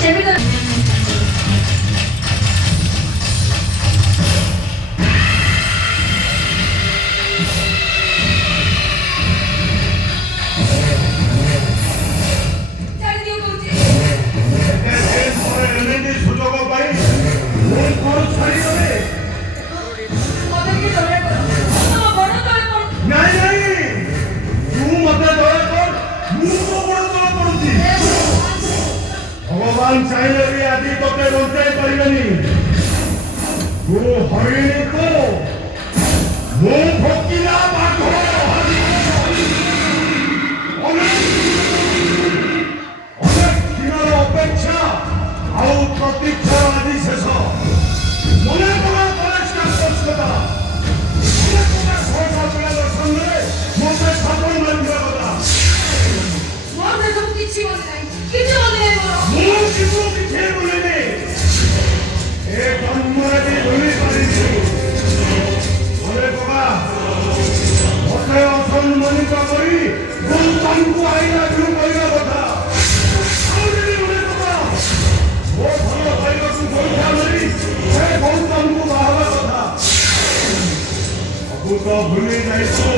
ସେମିତି भगवान चाहिए भी आदि तो ते रोते परिगनी तू हरिणी को मुंह भोकिला बाघो अनेक दिनर अपेक्षा आउ प्रतीक्षा आदि शेष मने मने कलेज कैंपस कथा अनेक प्रकार सहसा पिला दर्शन रे मोते छापन मारिया कथा मोर से सब किछि बोले नाही किछि बोले नाही मोर ମୁଁ କିନ୍ତୁ କିଛି ଭୁଲିନି ଏ ଜନ୍ମରେ ବି ଭୁଲି ପାରିନି ଘରେ ବାବା ମତେ ଅସମ୍ମାନିତ କରି ତାଙ୍କୁ ଆଇଲା ଯୋଉ କହିବା କଥା ଆଉ ଯଦି ଘରେ ବାବା ମୋ ଭଲ ପାଇବାକୁ ପଇସା ମିଳି ସେ ଗୌତମକୁ ବାହାବା କଥା ସବୁ ତ ଭୁଲି ଯାଇଛୁ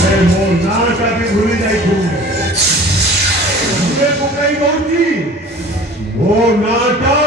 ସେ ମୋ ନାଁଟା ବି ଭୁଲି ଯାଇଛୁ ପକାଇ ଦଉଛି ମୋ ନାଁଟା